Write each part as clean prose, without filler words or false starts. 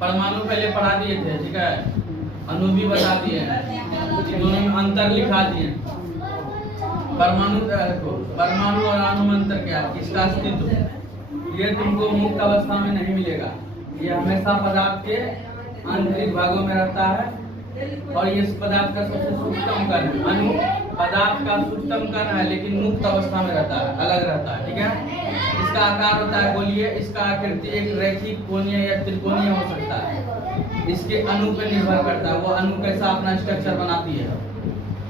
परमाणु पहले पढ़ा दिए थे, ठीक है, अणु भी बता दिए, दोनों में अंतर लिखा दिए। परमाणु परमाणु और अणु में अंतर क्या है, इसका अस्तित्व ये तुमको मुक्त अवस्था में नहीं मिलेगा। ये हमेशा पदार्थ के आंतरिक भागों में रहता है और ये पदार्थ का सबसे सूक्ष्म कण है। अणु पदार्थ का सूक्ष्म कण है लेकिन मुक्त अवस्था में रहता है, अलग रहता है, ठीक है। इसका आकार होता है गोलीय, इसका आकृति एक रैखिक कोणीय या त्रिकोणीय हो सकता है। इसके अणु पर निर्भर करता है, वो अणु कैसा अपना स्ट्रक्चर बनाती है,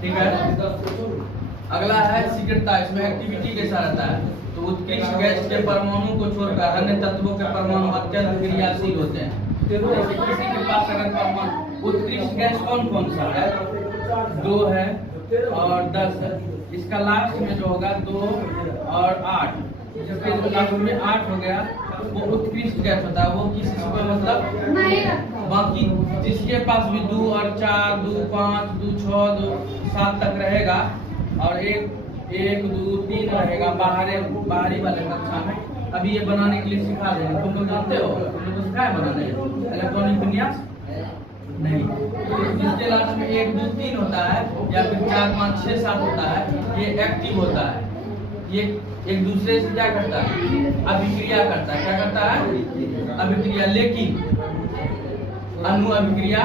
ठीक है। अगला है शीघ्रता, इसमें एक्टिविटी कैसा रहता है। तो उत्कृष्ट गैस के परमाणु को छोड़कर अन्य तत्वों के परमाणु अत्यंत क्रियाशील होते हैं। जैसे किसी के पास अगर परमाणु उत्कृष्ट गैस कौन कौन सा है, 2 है और 10 है। इसका लास्ट में जो होगा 2 और 8, जिसके लास्ट में 8 हो गया वो उत्कृष्ट गैस होता है। वो किसी से मतलब बाकी जिसके पास भी 2 और 4, 2, 5, 2, 6, 2, 7 तक रहेगा और 1, 2, 3 रहेगा बाहरी वाले कक्षा में। अभी ये बनाने के लिए सिखा देंगे, तुम लोग जानते हो, तुम लोग को सिखाया बनाने इलेक्ट्रॉनिक विन्यास नहीं। जिसके लास्ट में 1, 2, 3 होता है या फिर 4, 5, 6, 7 होता है, ये एक्टिव होता है। ये एक दूसरे से क्या करता है, अभिक्रिया करता है। क्या करता है, अभिक्रिया। लेकिन अणु अभिक्रिया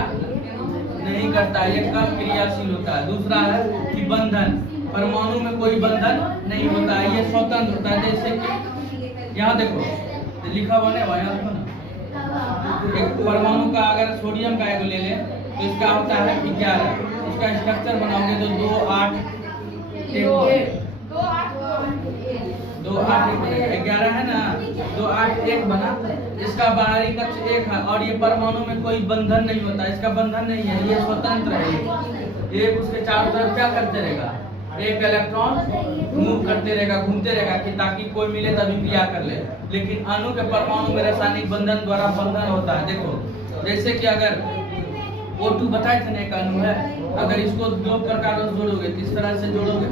नहीं करता, ये कम क्रियाशील होता है। दूसरा है कि बंधन, परमाणु में कोई बंधन नहीं होता है, ये स्वतंत्र होता है। जैसे कि यहाँ देखो लिखा हुआ है, यहाँ देखो ना, एक परमाणु का अगर सोडियम का एक ले ले तो इसका होता है 11, इसका स्ट्रक्चर बनाओगे तो 2, 8, 1 11 है ना, 2, 8, 1 बना। इसका बाहरी कक्ष 1 है और ये परमाणु में कोई बंधन नहीं होता, इसका बंधन नहीं है, ये स्वतंत्र है। ये उसके चारों तरफ क्या करते रहेगा, एक इलेक्ट्रॉन मूव करते रहेगा, घूमते रहेगा कि ताकि कोई मिले तभी क्रिया कर ले। लेकिन अणु के परमाणु में रासायनिक बंधन द्वारा बंधन होता है। देखो जैसे कि अगर O2 बताए थे ना, एक अणु है, अगर इसको 2 प्रकारों से जोड़ोगे किस तरह से जोड़ोगे,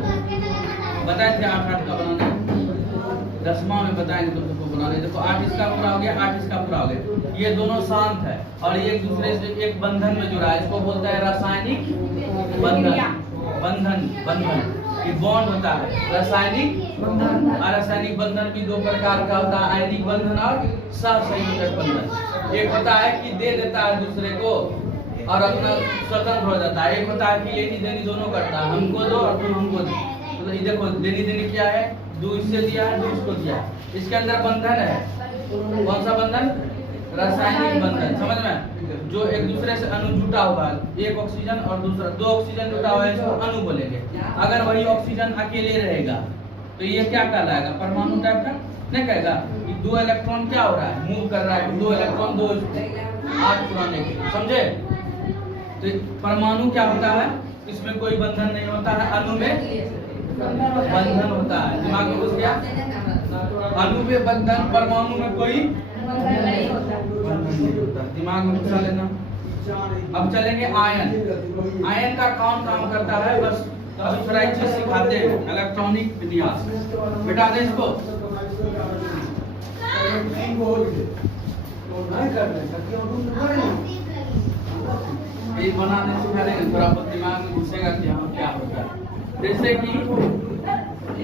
बताए थे 8 का बनाने, 10वां में बताएंगे तुमको बनाने। देखो 8 इसका पूरा हो गया, 8 इसका पूरा हो गया। ये दोनों शांत है और ये एक दूसरे से एक बंधन में जुड़ा है, इसको बोलता है रासायनिक बंधन। बंधन ये बॉन्ड होता है, रासायनिक बंधन। रासायनिक बंधन भी 2 प्रकार का होता है, आयनिक बंधन और सहसंयोजक बंधन। एक होता है कि दे देता है दूसरे को और अपना स्वतंत्र हो जाता है। एक होता है कि लेनी देनी दोनों करता है, हमको दो और तुम हमको दो। तो ये देखो लेनी देनी क्या है, 2 इससे दिया है, 2 इसको दिया है, इसके अंदर बंधन है। कौन सा बंधन, रासायनिक बंधन। समझ में, जो एक दूसरे से अणु जुटा हुआ है, एक ऑक्सीजन और दूसरा 2 ऑक्सीजन जुटा हुआ है, इसको अणु बोलेंगे। अगर वही ऑक्सीजन अकेले रहेगा तो ये क्या कहलाएगा, परमाणु टाइप का नहीं कहेगा। 2 इलेक्ट्रॉन क्या हो रहा है, मूव कर रहा है, 2 इलेक्ट्रॉन 2 8 पुराने के, समझे। तो परमाणु क्या होता है, इसमें कोई बंधन नहीं होता है, अणु में बंधन होता है। दिमाग में घुस गया, अणु में बंधन, परमाणु में कोई नहीं होता, दिमाग में घुसा लेना। अब चलेंगे आयन। आयन का कौन काम करता है, बस अभी थोड़ा एक चीज सिखाते हैं, इलेक्ट्रॉनिक विन्यास। बेटा दे इसको ये बनाने सिखा देंगे, थोड़ा बहुत दिमाग में घुसेगा कि हाँ क्या होता है। जैसे कि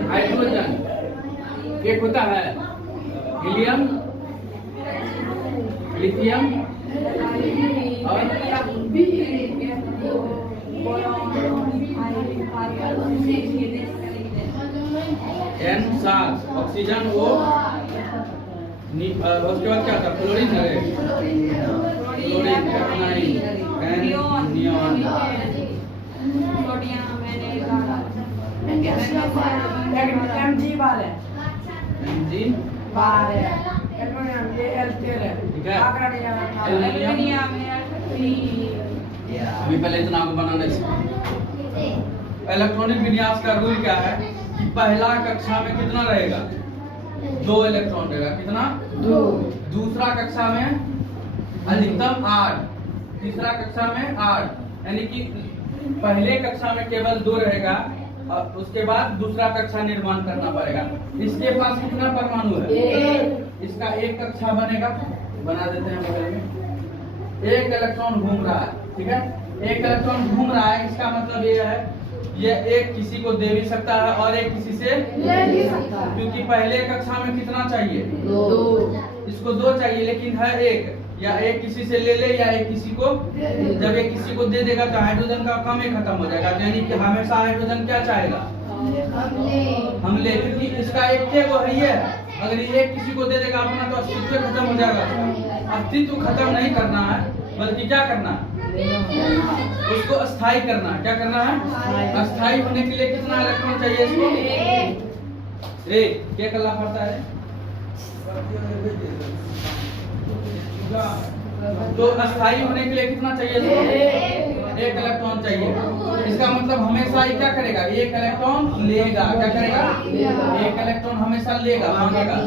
हाइड्रोजन एक होता है, हीलियम, लिथियम और N7 ऑक्सीजन, वो उसके बाद क्या था, फ्लोरीन है, फ्लोरीन, नियॉन, अभी पहले इतना को बनाने से। इलेक्ट्रॉनिक विन्यास का रूल क्या है कि पहला कक्षा में कितना रहेगा, 2 इलेक्ट्रॉन रहेगा, कितना 2। दूसरा कक्षा में अधिकतम 8, तीसरा कक्षा में 8, यानी कि पहले कक्षा में केवल 2 रहेगा और उसके बाद दूसरा कक्षा निर्माण करना पड़ेगा। इसके पास कितना परमाणु है? इसका एक कक्षा बनेगा, बना देते हैं बगल में। एक इलेक्ट्रॉन घूम रहा है, ठीक है, एक इलेक्ट्रॉन घूम रहा है, इसका मतलब ये है ये एक किसी को दे भी सकता है और एक किसी से ले भी सकता है, क्योंकि पहले कक्षा में कितना चाहिए? 2। इसको 2 चाहिए, लेकिन है एक, या एक किसी से ले ले या एक किसी को, जब एक किसी को दे देगा तो हाइड्रोजन का काम ही खत्म हो जाएगा, यानी कि हमेशा हाइड्रोजन क्या चाहेगा? हमले, क्योंकि इसका एक के वो है ये, अगर ये किसी को दे देगा अपना तो अस्तित्व खत्म हो जाएगा। अस्तित्व खत्म नहीं करना है, बल्कि क्या करना है? उसको अस्थाई करना है। क्या करना है? अस्थाई होने के लिए कितना इलेक्ट्रॉन चाहिए इसको? एक। क्या करना पड़ता है? तो अस्थाई होने के लिए कितना चाहिए इसको? एक इलेक्ट्रॉन चाहिए। इसका मतलब हमेशा ये क्या करेगा? एक इलेक्ट्रॉन लेगा। क्या करेगा? एक इलेक्ट्रॉन हमेशा लेगा, मांगेगा,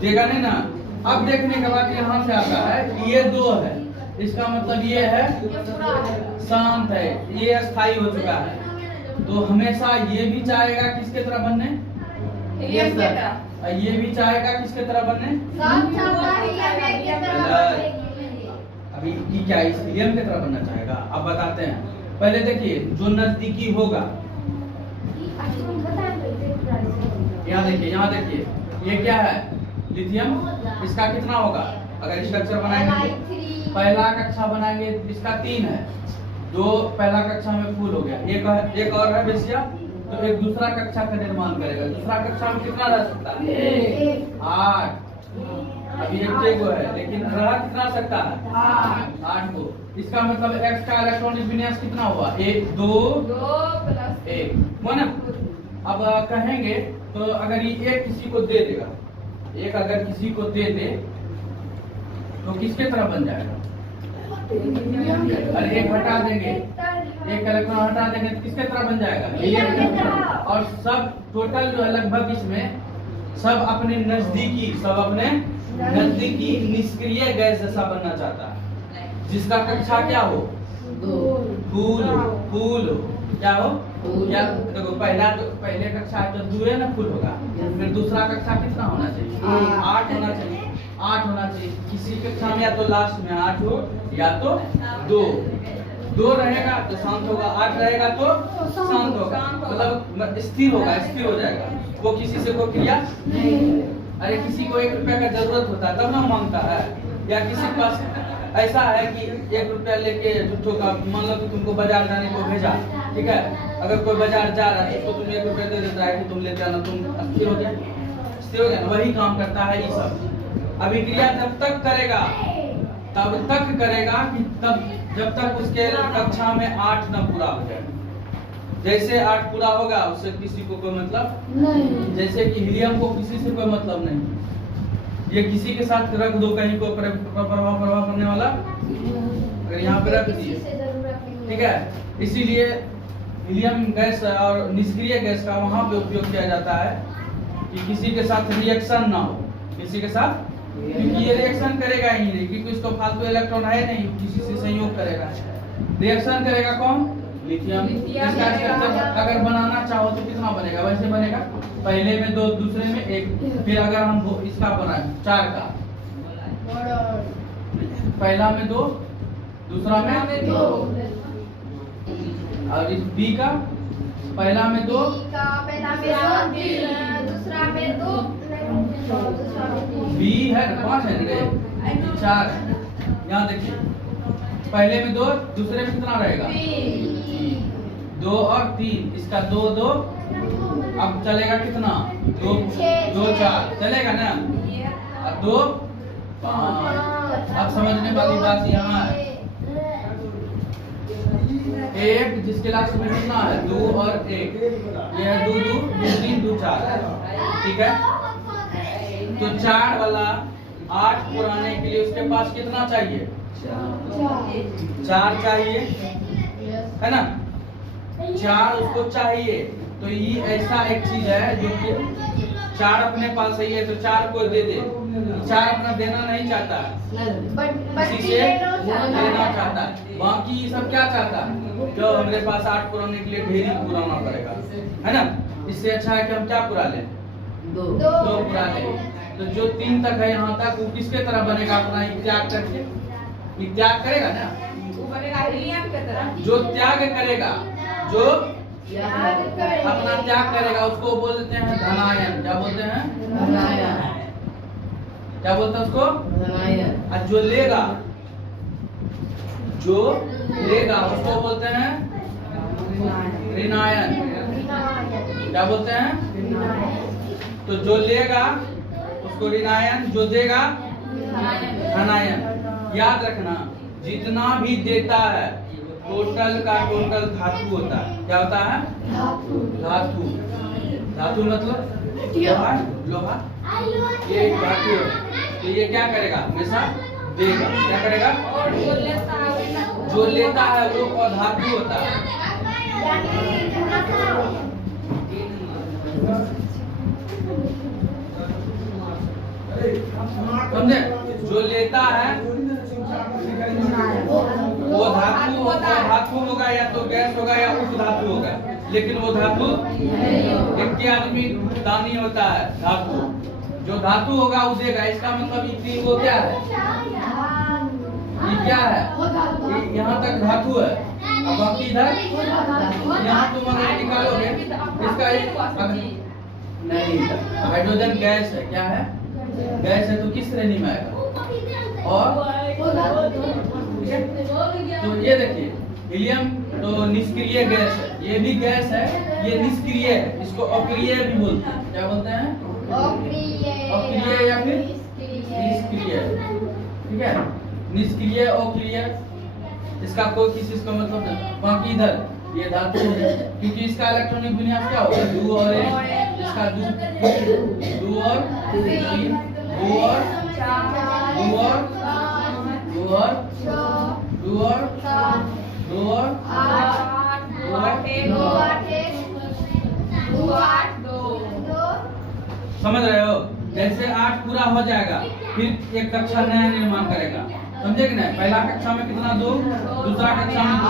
देगा नहीं ना। अब देखने के बाद यहाँ से आता है ये 2 है, इसका मतलब ये है शांत है, ये अस्थाई हो चुका है, तो हमेशा ये भी चाहेगा किसके तरह बनने? ये भी चाहेगा किसके तरह बनने? अभी क्या इस हीलियम की तरह बनना चाहेगा? अब बताते हैं। पहले देखिए जो नजदीकी होगा, यहाँ देखिए, यहाँ देखिए, ये क्या है? लिथियम। इसका कितना होगा? अगर स्ट्रक्चर बनाएंगे, पहला कक्षा बनाएंगे, इसका 3 है, 2 पहला कक्षा में फूल हो गया, एक और है बेसिया, तो एक दूसरा कक्षा का निर्माण करेगा। दूसरा कक्षा में कितना रह सकता है? 8। अभी एक को है, लेकिन रह कितना सकता है? 8 को। इसका मतलब x का इलेक्ट्रॉनिक विन्यास कितना हुआ? 1 2 + 1 हुआ ना। अब कहेंगे तो अगर ये एक किसी को दे देगा, एक अगर किसी को दे दे तो किसके तरह बन जाएगा? और एक हटा देंगे, एक इलेक्ट्रॉन हटा देंगे तो किसके तरह बन जाएगा? और सब टोटल जो है लगभग इसमें सब अपने नजदीकी निष्क्रिय गैस जैसा बनना चाहता है, जिसका कक्षा क्या हो? फूल हो। क्या हो? या देखो पहले कक्षा तो 2 है ना, फूल होगा, फिर दूसरा कक्षा कितना होना चाहिए? 8 होना चाहिए। 8 होना चाहिए। किसी कक्षा में या तो लास्ट में 8 हो या तो 2 रहेगा तो शांत होगा, 8 रहेगा तो शांत होगा, मतलब स्थिर होगा, स्थिर हो जाएगा। वो किसी से कोई क्रिया नहीं। अरे किसी को 1 रुपया का जरूरत होता है तब ना मांगता है, या किसी के पास ऐसा है कि 1 रुपया लेके झूठों का, मान लो कि तुमको बाजार जाने को भेजा, ठीक है, अगर कोई बाजार जा रहा है तो तुम 1 रुपया दे देता है कि तुम लेते आना, तुम स्थिर हो जाए, वही काम करता है ये सब। अभिक्रिया जब तक करेगा तब तक करेगा कि जब तक उसके कक्षा में 8 न पूरा हो जाए। जैसे 8 पूरा होगा उससे किसी को कोई मतलब नहीं, जैसे कि हीलियम को किसी से कोई मतलब नहीं, ये किसी के साथ रख दो कहीं को प्रभाव करने वाला, अगर यहाँ पे रख दिए, ठीक है। इसीलिए हीलियम गैस और निष्क्रिय गैस का वहां पे उपयोग किया जाता है कि किसी के साथ रिएक्शन ना हो, किसी के साथ, क्योंकि ये रिएक्शन करेगा ही नहीं, क्योंकि इसको फालतू इलेक्ट्रॉन है नहीं, किसी से संयोग करेगा। रिएक्शन करेगा कौन? लिथियम। इसका स्ट्रक्चर अगर बनाना चाहो तो कितना बनेगा? वैसे बनेगा, पहले में 2, दूसरे में 1, फिर अगर हम इसका बनाए 4 का, पहला में 2, दूसरा में 2, और इस बी का पहला में 2, दूसरा में 2, बी है 5 है रे, 4। यहाँ देखिए पहले में 2, दूसरे में कितना रहेगा? 2 और 3, इसका 2 2, अब चलेगा कितना? 2 2 4 चलेगा ना, और 2 5। अब समझने वाली बात यहाँ है, 1 जिसके लास्ट में कितना है? 2 और 1, ये है 2 2 3 2 4, ठीक है। तो 4 वाला 8 पुराने के लिए उसके पास कितना चाहिए? 4 चाहिए, है ना, 4 उसको चाहिए। तो ये ऐसा एक चीज है जो कि 4 अपने पास ही है तो 4 को दे दे। 4 अपना देना नहीं चाहता, किसी से लेना चाहता। बाकी सब क्या चाहता है, जो हमारे पास 8 पुराने के लिए ढेरी पुराना पड़ेगा, है ना। इससे अच्छा है कि हम क्या पुरा लें, 2 पुरा लें। तो जो 3 तक है यहाँ तक, वो किसके तरह बनेगा, अपना त्याग करके, त्याग करेगा ना, जो त्याग करेगा, जो अपना त्याग करेगा उसको बोलते हैं धनायन। क्या बोलते हैं, क्या बोलते हैं उसको, धनायन। और जो लेगा, जो लेगा उसको बोलते हैं ऋणायन। क्या बोलते हैं, तो जो लेगा उसको ऋणायन, जो देगा धनायन। याद रखना, जितना भी देता है टोटल का टोटल धातु होता है। क्या होता है, धातु। धातु मतलब लोहा, ये एक धातु है। तो ये क्या करेगा, हमेशा देगा। क्या करेगा, जो लेता है वो अधातु होता है। समझे, जो लेता है वो धातु होगा, या तो गैस होगा या उप धातु होगा, लेकिन वो धातु एक आदमी दानी होता है। धातु, जो धातु होगा वो देगा। इसका मतलब ये वो क्या है, ये क्या है, यहाँ तक धातु है, अब बाकी इधर यहाँ तुम अगर निकालोगे इसका नहीं, हाइड्रोजन गैस है। क्या है, गैस है, तो किस श्रेणी में आएगा, और तो ये देखिए हीलियम तो निष्क्रिय गैस है, ये भी गैस है, ये निष्क्रिय है, इसको अक्रिय भी बोलते हैं। क्या बोलते हैं, अक्रिय या फिर निष्क्रिय। ठीक है, निष्क्रिय अक्रिय, इसका कोई किसी का मतलब नहीं। बाकी इधर ये धातु है, क्योंकि इसका इलेक्ट्रॉनिक विन्यास क्या होगा, 2 और 1, इसका 2 और 3, 2 और 2 और 2 और 2 और 2 और 2। समझ रहे हो, जैसे 8 पूरा हो जाएगा फिर एक कक्षा नया निर्माण करेगा। समझे कि नहीं, पहला कक्षा में कितना 2, दूसरा कक्षा में 2,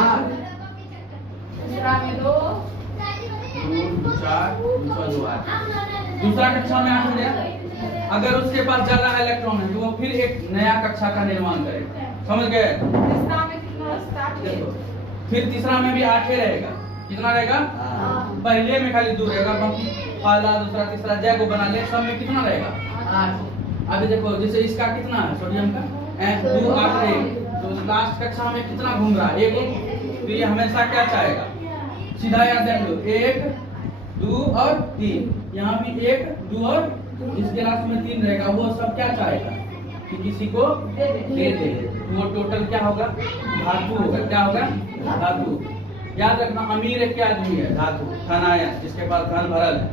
दूसरा 4, दूसरा 2, 8, दूसरा कक्षा में 8 हो गया। अगर उसके पास ज्यादा इलेक्ट्रॉन है तो वो फिर एक नया कक्षा का निर्माण करेगा। समझ गए, फिर तीसरा में भी 8 ही रहेगा। कितना रहेगा, पहले में खाली 2 रहेगा, बाकी पहला दूसरा तीसरा जय को बना ले, सब में कितना रहेगा, 8। अभी देखो जैसे इसका कितना है सोडियम का 2, 8 रहेगा, तो लास्ट कक्षा में कितना घूम रहा है, 1। तो ये हमेशा क्या चाहेगा, सीधा याद देख लो, 1, 2 और 3, यहाँ भी 1, 2 और इस गिलास में 3 रहेगा। वो सब क्या चाहेगा कि किसी को दे दे, वो टोटल क्या होगा, धातु होगा। क्या होगा, धातु। याद रखना, अमीर एक आदमी है, धातु, धनायन, जिसके पास धन भरल है।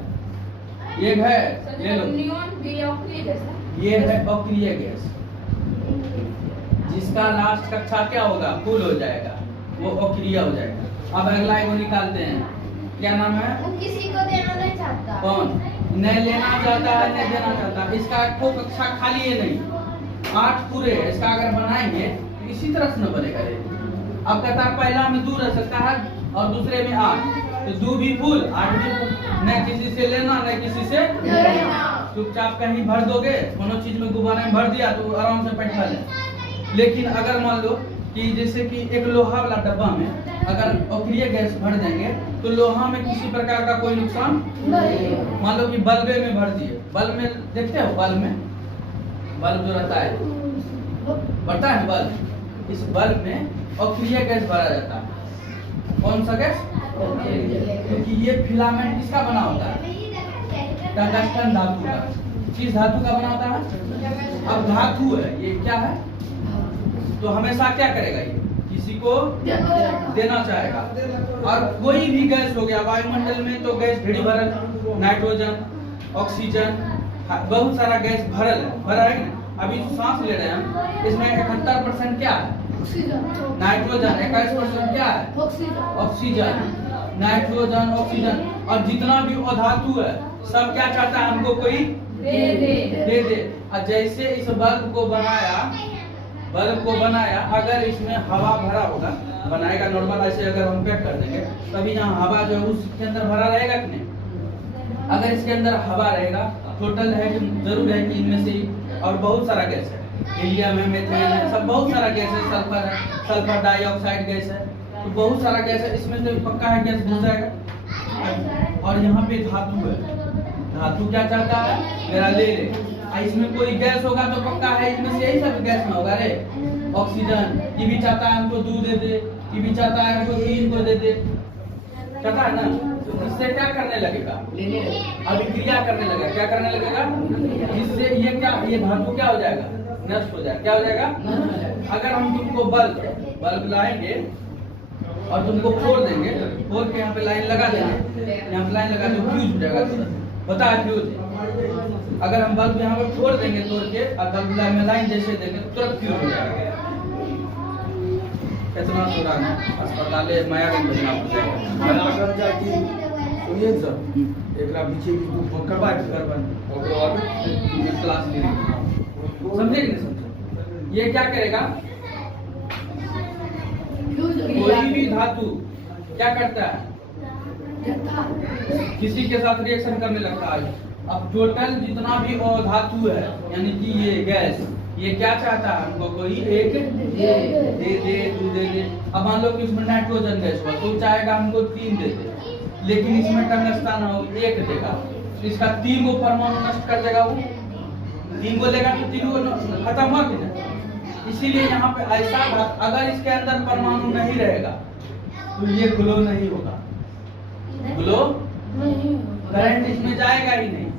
ये है, ले लो, ये है अक्रिय गैस, जिसका लास्ट कक्षा क्या होगा, फुल हो जाएगा, वो अक्रिय हो जाएगा। अब अगला एगो निकालते हैं, क्या नाम है, वो किसी को देना नहीं चाहता, कौन, नहीं लेना चाहता है, नहीं देना चाहता। इसका कोई कक्षा खाली है नहीं, 8 पूरे है। इसका अगर बनाएंगे तो इसी तरह से न बनेगा ये। अब कहता है पहला में 2 रह सकता है और दूसरे में 8, तो 2 भी फुल, 8 भी फुल। न किसी से लेना न किसी से देना, चुपचाप कहीं भर दोगे, कोनो चीज में गुब्बारे में भर दिया तो आराम से बैठा ले। लेकिन अगर मान लो कि जैसे कि एक लोहा वाला डब्बा में अगर अक्रिय गैस भर देंगे तो लोहा में किसी प्रकार का कोई नुकसान नहीं। मान लो कि बल्बे में भर दिए, बल्ब में देखते हो, बल्ब में, बल्ब जो रहता है, बढ़ता है बल्ब, इस बल्ब में अक्रिय गैस भरा जाता है। कौन सा गैस, क्योंकि ये फिलामेंट किसका बना होता है, टंगस्टन धातु का। किस धातु का बना होता है, अब धातु है ये, क्या है, तो हमेशा क्या करेगा, ये किसी को देना चाहेगा। और कोई भी गैस हो गया वायुमंडल में, तो गैस ढेरी भरल, नाइट्रोजन, ऑक्सीजन, बहुत सारा गैस भरा है। अभी जो सांस ले रहे हैं हम, इसमें 71% क्या है, नाइट्रोजन, 21% क्या है, ऑक्सीजन, नाइट्रोजन, ऑक्सीजन। और जितना भी अधातु है सब क्या चाहता है, हमको कोई दे दे। और जैसे इस बल्ब को बनाया, अगर इसमें हवा भरा होगा, बनाएगा नॉर्मल ऐसे अगर हम पैक कर देंगे, तभी यहाँ हवा जो है उसके अंदर भरा रहेगा कि नहीं। अगर इसके अंदर हवा रहेगा, टोटल है कि जरूर है कि इनमें से और बहुत सारा गैस है, हीलियम है, मीथेन है, सब बहुत सारा गैस है, सल्फर है, सल्फर डाइऑक्साइड गैस है, तो बहुत सारा गैस है, इसमें तो पक्का है गैस घुस जाएगा। और यहाँ पे धातु है, धातु क्या चाहता है, मेरा ले ले। इसमें कोई गैस होगा तो पक्का है इनमें से यही सब गैस में होगा रे। ऑक्सीजन, ये भी चाहता है हमको दूध दे दे, ये भी चाहता है हमको तीन को दे दे, चाहता है ना। तो इससे क्या करने लगेगा, अभिक्रिया करने लगेगा। क्या करने लगेगा, इससे ये क्या, ये धातु क्या हो जाएगा, नष्ट हो जाएगा। क्या हो जाएगा, अगर हम तुमको बल्ब लाएंगे और तुमको फोड़ देंगे, फोड़ के यहाँ पे लाइन लगा देंगे, यहाँ पे लाइन लगा दो, फ्यूज हो जाएगा। पता है फ्यूज, अगर हम बल्ब यहाँ पे फोड़ देंगे तोड़ के और बल्ब में लाइन जैसे देंगे तुरंत फ्यूज हो जाएगा। कितना सुराग अस्पताल मायागंज बजना हो जाएगा। सुनिए सर, एकरा पीछे भी कुछ करवा ओकरो और क्लास ले समझे कि नहीं समझे। ये क्या करेगा, कोई भी धातु क्या करता है, किसी के साथ रिएक्शन करने लगता है। अब टोटल जितना भी धातु है, यानी कि ये गैस, ये क्या चाहता है, हमको कोई एक दे दे। अब मान लो कि इसमें नाइट्रोजन गैस हुआ तो चाहेगा हमको 3 दे दे, लेकिन इसमें टंगस्टन हो 1 देगा, तो इसका 3 को परमाणु नष्ट कर देगा। वो 3 को लेगा तो 3 को खत्म हुआ कि नहीं। इसीलिए यहाँ पे ऐसा, अगर इसके अंदर परमाणु नहीं रहेगा तो ये ग्लो नहीं होगा, ग्लो करंट इसमें जाएगा ही नहीं।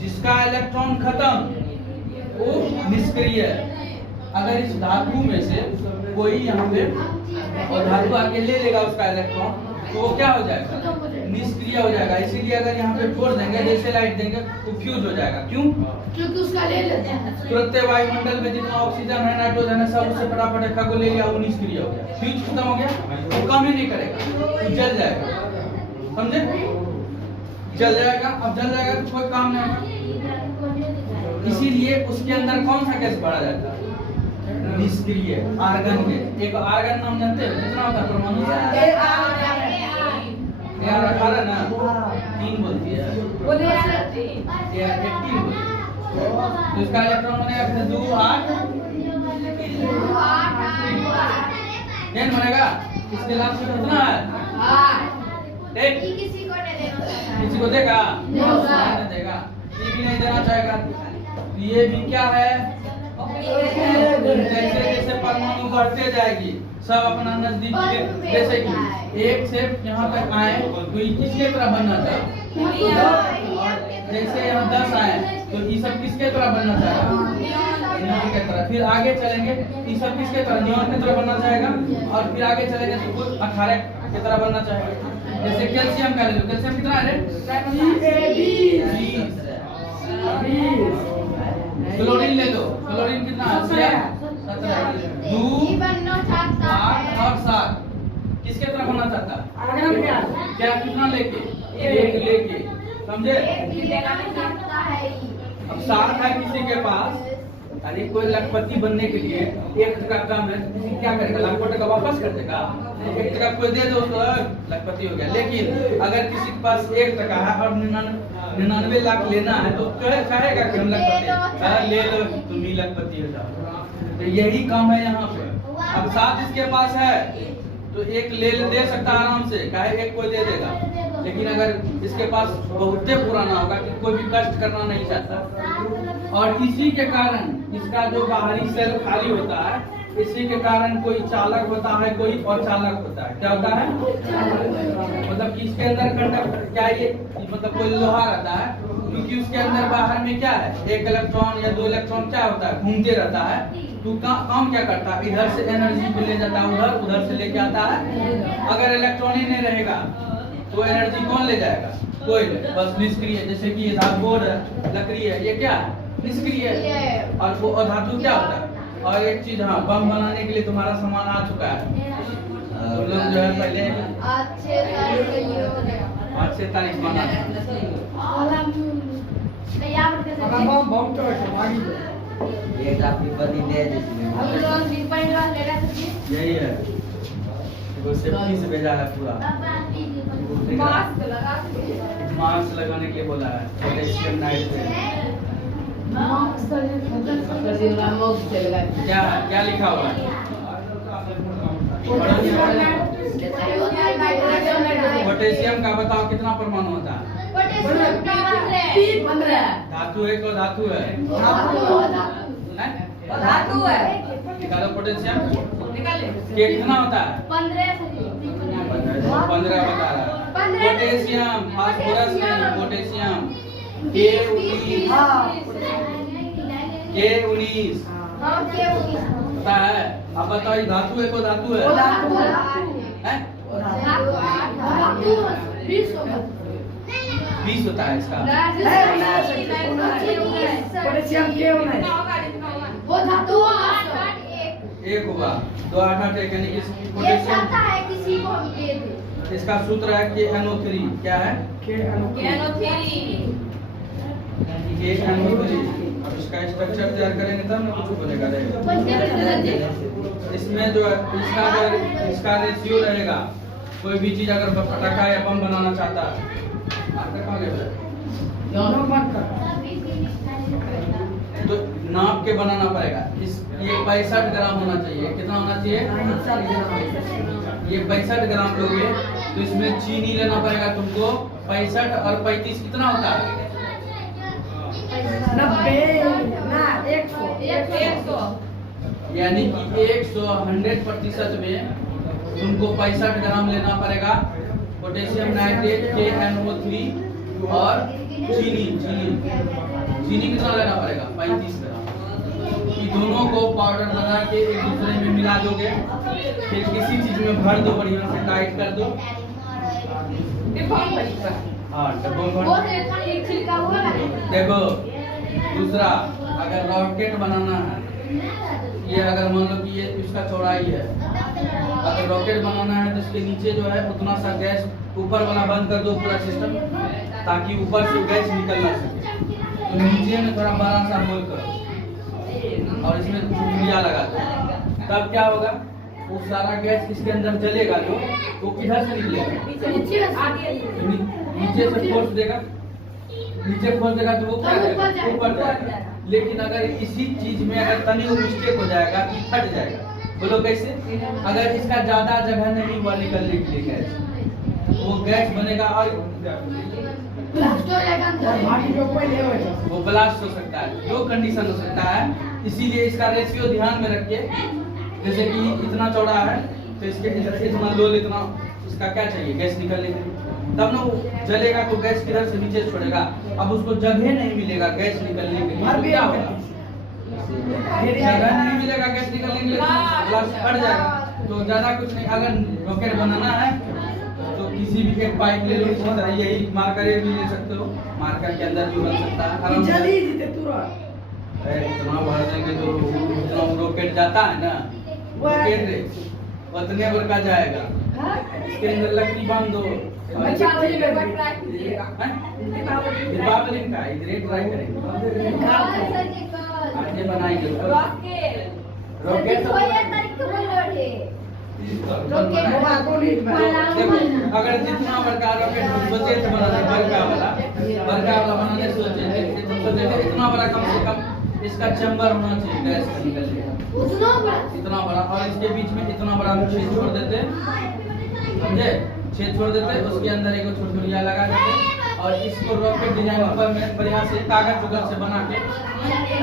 जिसका इलेक्ट्रॉन खत्म वो निष्क्रिय है। अगर इस धातु में से कोई यहाँ पे और धातु आके ले लेगा उसका इलेक्ट्रॉन, तो वो क्या हो जाएगा, निष्क्रिय हो जाएगा। इसीलिए अगर यहाँ पे फोड़ देंगे, जैसे लाइट देंगे तो फ्यूज हो जाएगा। क्यों, क्योंकि उसका ले लेते हैं तुरंत वायुमंडल में जितना ऑक्सीजन है, नाइट्रोजन है, सब उससे फटाफट एक को ले लिया, वो निष्क्रिय हो गया, फ्यूज खत्म हो गया, वो काम ही नहीं करेगा, वो जल जाएगा। समझे, जल जाएगा। अब जल जाएगा तो कोई काम नहीं होगा। इसीलिए उसके अंदर कौन सा गैस भरा जाता है, निष्क्रिय आर्गन गैस। एक आर्गन नाम जानते हैं कितना होता है, परमाणु यार 18 ना 3 बोलती है, यार 18 बोलती है। तो इसका इलेक्ट्रॉन बनेगा 2 8 10 बनेगा। इसके लास्ट में कितना है, किसी को देगा, नहीं देगा, ये भी नहीं देना चाहेगा। ये भी क्या है, जैसे जैसे परमाणु बढ़ते जाएगी सब अपना नजदीक, जैसे कि 1 से यहाँ तक आए तो ये किसके तरह बनना चाहिए, जैसे यहाँ 10 आए तो ये सब किसके तरह बनना चाहेगा, न्यूटन के तरह। फिर आगे चलेंगे ये सब किसके तरह, न्यूटन की तरह बनना चाहेगा। और फिर आगे चलेंगे तो कुछ 18 की तरह बनना चाहेगा। जैसे कैल्शियम का ले लो, कैल्शियम कितना है, क्लोरीन ले लो, क्लोरीन कितना है, 17, 2 8 और 7 किसके तरह बनना चाहता है, क्या कितना लेके, 1 लेके, समझे। अब 7 है किसी के पास, अरे कोई लखपति बनने के लिए 1 टका कम है, किसी क्या करेगा, लाखों टका वापस कर देगा। 1 टका कोई दे दो तो लखपति हो गया। लेकिन अगर किसी के पास 1 टका है और 99 लाख लेना है तो कहेगा कि हम लखपति, ले लो तुम ही लखपति हो जाओ। तो यही काम है यहाँ पे। अब 7 इसके पास है तो 1 ले दे सकता आराम से, कहे 1 कोई दे देगा। लेकिन अगर इसके पास बहुत पुराना होगा कि कोई भी कष्ट करना नहीं चाहता, और इसी के कारण इसका जो बाहरी सेल खाली होता है, इसी के कारण कोई चालक होता है, कोई अचालक होता है। क्या होता है, मतलब कि इसके अंदर कंडक्टर क्या, ये मतलब कोई लोहा रहता है, क्योंकि उसके अंदर बाहर में क्या है, 1 इलेक्ट्रॉन या 2 इलेक्ट्रॉन क्या होता है, घूमते रहता है। तो काम क्या करता है, इधर से एनर्जी को ले जाता है उधर, उधर से लेके आता है। अगर इलेक्ट्रॉन ही नहीं रहेगा तो एनर्जी कौन ले जाएगा, कोई नहीं, बस निष्क्रिय। जैसे कि ये धातु लकड़ी है, ये क्या है, निष्क्रिय है। और वो धातु क्या होता है। और एक चीज, हाँ, बम बनाने के लिए तुम्हारा सामान आ चुका है। तो लोग जो है पहले 8 तारीख बना बम तो है मागी एक आपकी पति दे दीजिए। यही है वो सेफ्टी से भेजा है पूरा मास्क लगाने के लिए बोला है पोटेशियम नाइट्रेट क्या लिखा हुआ है पोटेशियम का बताओ कितना परमाणु होता है धातु एक और धातु है निकालो पोटेशियम के कितना होता है 15 बता रहा है पोटेशियम फास्फोरस नहीं पोटेशियम K19 पता है अब बताओ ये धातु है को धातु है हैं? 20 होता है इसका पोटेशियम के होना एक होगा 2 8 8 यानी कि पोटेशियम इसका सूत्र है KNO3 क्या है KNO3 अब इसका स्ट्रक्चर तैयार करेंगे तब ना कुछ बोलेगा रहेगा इसमें जो है इसका रेशियो रहेगा कोई भी चीज अगर पटाखा या बम बनाना चाहता है आपका कहाँ गया तो नाप के बनाना पड़ेगा ये 65 ग्राम होना चाहिए कितना होना चाहिए ये 65 ग्राम लोगे तो इसमें चीनी लेना पड़ेगा तुमको 65 और 35 कितना होता है 100 यानी कि 100% में तुमको 65 ग्राम लेना पड़ेगा पोटेशियम नाइट्रेट KNO3 और चीनी कितना लेना पड़ेगा 35 ग्राम ये दोनों को पाउडर बना के एक दूसरे में मिला दोगे फिर किसी चीज में भर दो बढ़िया से टाइट कर दो हाँ डब्बों में देखो दूसरा अगर रॉकेट बनाना है ये अगर मान लो कि ये इसका चौड़ाई है अगर रॉकेट बनाना है तो इसके नीचे जो है उतना सा गैस ऊपर वाला बंद कर दो पूरा सिस्टम ताकि ऊपर से गैस निकल ना सके तो नीचे में थोड़ा बड़ा सा होल करो और इसमें चुटिया लगा दो तब क्या होगा वो सारा गैस इसके अंदर जलेगा जो वो किधर से निकलेगा नीचे से फोर्स देगा नीचे फोर्स देगा तो वो ऊपर जाएगा लेकिन अगर इसी चीज में अगर तनी मिस्टेक हो जाएगा तो फट जाएगा बोलो कैसे अगर इसका ज्यादा जगह नहीं हुआ निकलने के लिए गैस वो गैस बनेगा और वो ब्लास्ट हो सकता है दो कंडीशन हो सकता है इसीलिए इसका रेशियो ध्यान में रखिए जैसे कि इतना चौड़ा है तो इसके इतना लोल इतना इसका क्या चाहिए गैस निकलने के लिए तब ना वो जलेगा तो गैस किधर से नीचे छोड़ेगा अब उसको जगह नहीं मिलेगा गैस निकलने के लिए क्या होगा जगह नहीं मिलेगा गैस निकलने के लिए ब्लास्ट फट जाएगा तो ज्यादा कुछ नहीं अगर रॉकेट बनाना है तो किसी भी एक पाइप ले लो इस तरह यही मार्कर भी ले सकते हो मार्कर के अंदर भी बन सकता है इतना भर देंगे तो इतना रॉकेट जाता है ना रॉकेट उतने भर का जाएगा इसके अंदर लकड़ी बांध दो दीपावली का इधर ट्राई करेंगे आगे बनाएंगे रॉकेट अगर जितना बड़का रॉकेट सोचे थे बनाने बड़का वाला बनाने सोचे इतना बड़ा कम से कम इसका चैम्बर होना चाहिए गैस का निकलने का इतना बड़ा और इसके बीच में इतना बड़ा छेद छोड़ देते समझे छेद छोड़ देते उसके अंदर एक छुरछुरिया लगा देते और इसको रॉकेट डिजाइन ऊपर में बढ़िया से कागज उगज से बना के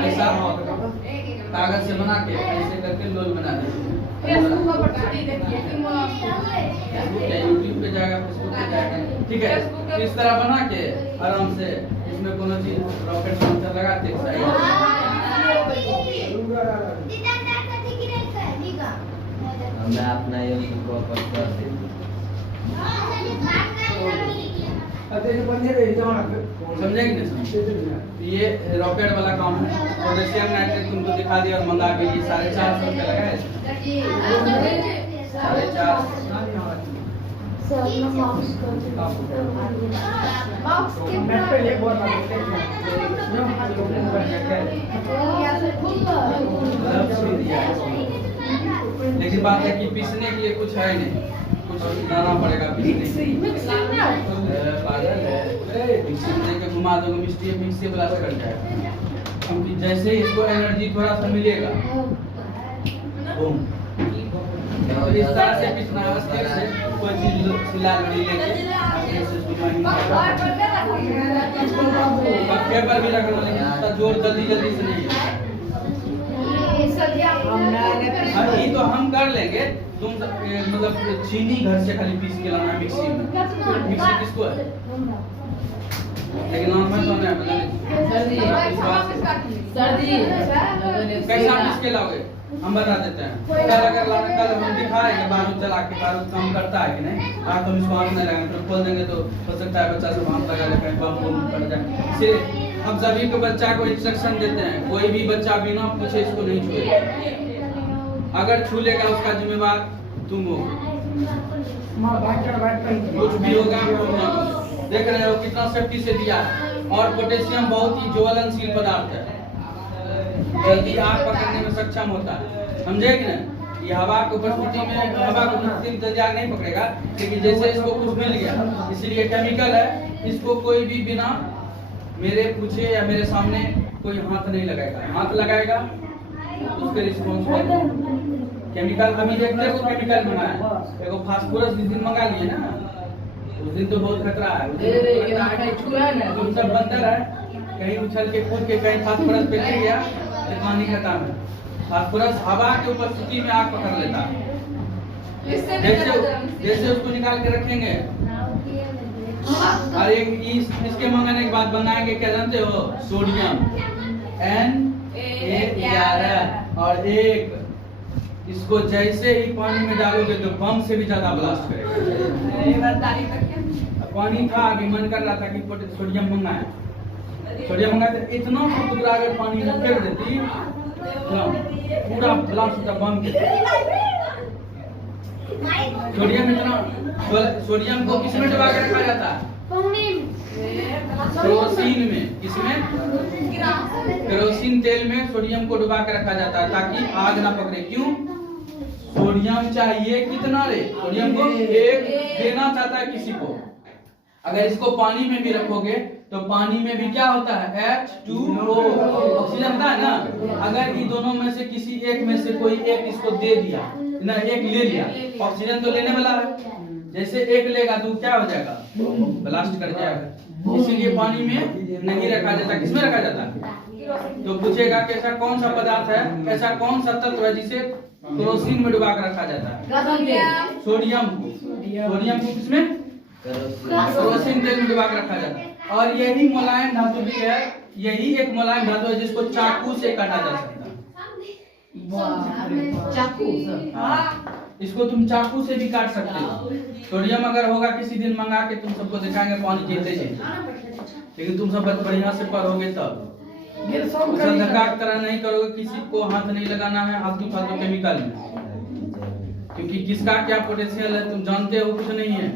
ऐसा कागज से बना के ऐसे करके लोल बना देते यूट्यूब पे जाएगा फेसबुक पे जाएगा ठीक है इस तरह बना के आराम से इसमें कोनो चीज रॉकेट लॉन्चर लगा के मैं अपना ये कर देती समझे कि नहीं ये रॉकेट वाला काम है पोटेशियम नाइट्रेट तुमको दिखा दिया और मंगा के लिए 450 रुपये लगा है 450 लेकिन बात है कि पीसने के लिए कुछ है नहीं, कुछ लाना पड़ेगा पीसने के लिए। पागल है, मिक्सी में लेके घुमा दोगे मिक्सी ब्लास्ट कर जाएगा, क्योंकि जैसे ही इसको एनर्जी थोड़ा सा मिलेगा बूम, तो इस तरह से पिसना है। अस्थिर से कोई चीज सिला नहीं लेके अपने से पक्के पर भी रखना, लेकिन उसका जोर जल्दी से नहीं है। हाँ, ये तो हम कर लेंगे। तुम मतलब चीनी घर से खाली पीस के लाना मिक्सी में। मिक्सी किसको है? लेकिन मैं तो नहीं कैसा पीस के लाओगे हम बता देते हैं। कल अगर लाना, कल हम दिखाएंगे बारूद चला के बारूद काम करता है कि नहीं। आज तो इसको आग नहीं लगाएंगे, तो खोल देंगे तो हो सकता है बच्चा सब हाथ लगा ले, कहीं बम पड़ जाए। सिर्फ हम सभी को बच्चा को इंस्ट्रक्शन देते हैं, कोई भी बच्चा बिना पूछे इसको नहीं छुए। अगर छू लेगा उसका जिम्मेवार तुम हो। कुछ भी होगा देख रहे हो कितना सेफ्टी से दिया। और पोटेशियम बहुत ही ज्वलनशील पदार्थ है, जल्दी आग पकड़ने में सक्षम होता है, समझे कि नहीं। ये हवा की उपस्थिति में जल्दी आग नहीं पकड़ेगा, लेकिन जैसे इसको कुछ मिल गया, इसलिए केमिकल है, इसको कोई भी बिना मेरे पूछे या मेरे सामने कोई हाथ नहीं लगाएगा। हाथ लगाएगा उसके रिस्पॉन्स केमिकल। अभी देखते हो केमिकल मंगाया, देखो फास्फोरस जिस दिन मंगा लिए ना, उस दिन तो बहुत खतरा है। तुम सब बंदर है, कहीं उछल के कूद के कहीं फास्फोरस पे गिर गया तो कहानी खत्म है। फास्फोरस हवा की उपस्थिति में आग पकड़ लेता है। जैसे उसको निकाल के रखेंगे। और एक इसके मंगाने के बाद बनाएंगे क्या जानते हो? सोडियम Na11 और एक इसको जैसे ही पानी में डालोगे तो बम से भी ज्यादा ब्लास्ट करेगा। पानी था, अभी मन कर रहा था कि सोडियम मंगाए, सोडियम मंगाए तो इतना टुकड़ा अगर पानी में फेंक देती पूरा ब्लास्ट होता बम के। सोडियम इतना, सोडियम को किसमें डुबा के रखा जाता है? केरोसिन में। किसमें? केरोसिन तेल में सोडियम को डुबा के रखा जाता है ताकि आग ना पकड़े। क्यों? सोडियम चाहिए कितना रे? सोडियम को एक देना चाहता है किसी को। अगर इसको पानी में भी रखोगे तो पानी में भी क्या होता है? H2O, ऑक्सीजन होता है ना। अगर इन दोनों में से किसी एक में से कोई एक इसको दे दिया ना, एक ले लिया, ऑक्सीजन तो लेने वाला है, जैसे एक लेगा तो क्या हो जाएगा? ब्लास्ट कर जाएगा। इसीलिए पानी में नहीं रखा जाता। किसमें रखा जाता है? तो पूछेगा कि ऐसा कौन सा पदार्थ है, ऐसा कौन सा तत्व है जिसे केरोसिन में डुबा कर रखा जाता है? सोडियम को। सोडियम को किसमें? केरोसिन तेल में डुबा कर रखा जाता है। और यही मुलायम धातु भी है, यही एक मुलायम धातु है जिसको चाकू से काटा जा सकता है। चाकू। इसको तुम चाकू से भी काट सकते हो। सोडियम अगर होगा किसी दिन मंगा के तुम सबको दिखाएंगे पानी जीते जाए, लेकिन तुम सब बढ़िया से पढ़ोगे तब। धक्का की तरह नहीं करोगे, किसी को हाथ नहीं लगाना है आलतू फालतू केमिकल में, क्योंकि किसका क्या पोटेंशियल है तुम जानते हो कुछ नहीं है।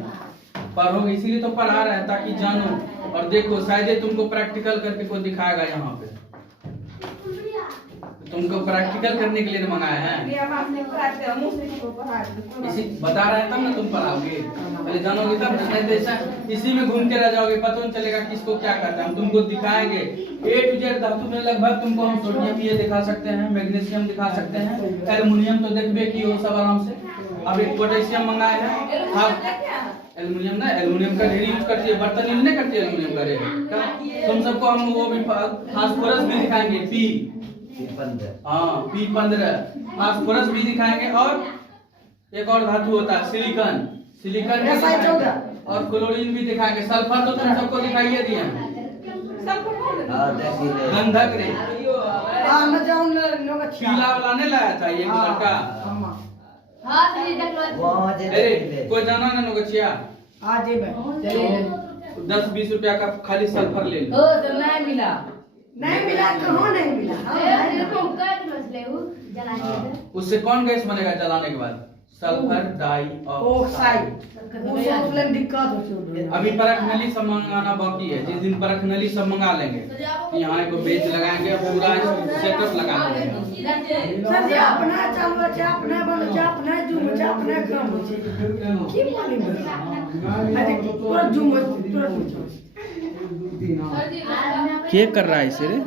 पढ़ोगे इसीलिए तो पढ़ा रहा है ताकि जानो और देखो। शायद तुमको प्रैक्टिकल करके कोई दिखाएगा यहाँ पे, तुमको प्रैक्टिकल करने के लिए मंगाया है। इसी बता रहे हैं तब ना तुम पढ़ाओगे, पहले जानोगे तब। नहीं तो ऐसा इसी में घूम के रह जाओगे, पता नहीं चलेगा किसको क्या करता है। हम तुमको दिखाएंगे A to Z धातु में लगभग तुमको हम सोडियम ये दिखा सकते हैं, मैग्नीशियम दिखा सकते हैं, एल्युमिनियम तो देखबे की हो सब आराम से। अब एक पोटेशियम मंगाए हैं, एल्युमिनियम ना, एल्युमिनियम का ढेर यूज करती है, बर्तन यूज नहीं करती है एल्युमिनियम का ढेर। तुम सबको हम वो भी फास्फोरस भी दिखाएंगे, P15 फास्फोरस भी दिखाएंगे। और एक और धातु होता है सिलिकॉन, सिलिकॉन भी दिखाएंगे और क्लोरीन भी दिखाएंगे। सल्फर तो तुम सबको दिखाइए दिए हैं, गंधक रे पीला वाला नहीं लाया था ये लड़का। अरे कोई जाना ना नोगचिया 10-20 रुपया का खाली सल्फर ले लो। नहीं मिला कहाँ नहीं मिला। उससे कौन गैस बनेगा जलाने के बाद? Sulphur dioxide. वो सब ले दिक्कत हो छै। अभी परखनली सब मंगाना बाकी है, जिस दिन परखनली सब मंगा लेंगे यहाँ एक बेच लगाएंगे, पूरा सेटअप लगा लेंगे। सर जी अपना चालू छै, अपना बन छै, अपना जुम छै, अपना काम छै, की मालूम है अरे पूरा जुम तुरंत क्या कर रहा है इसे रे?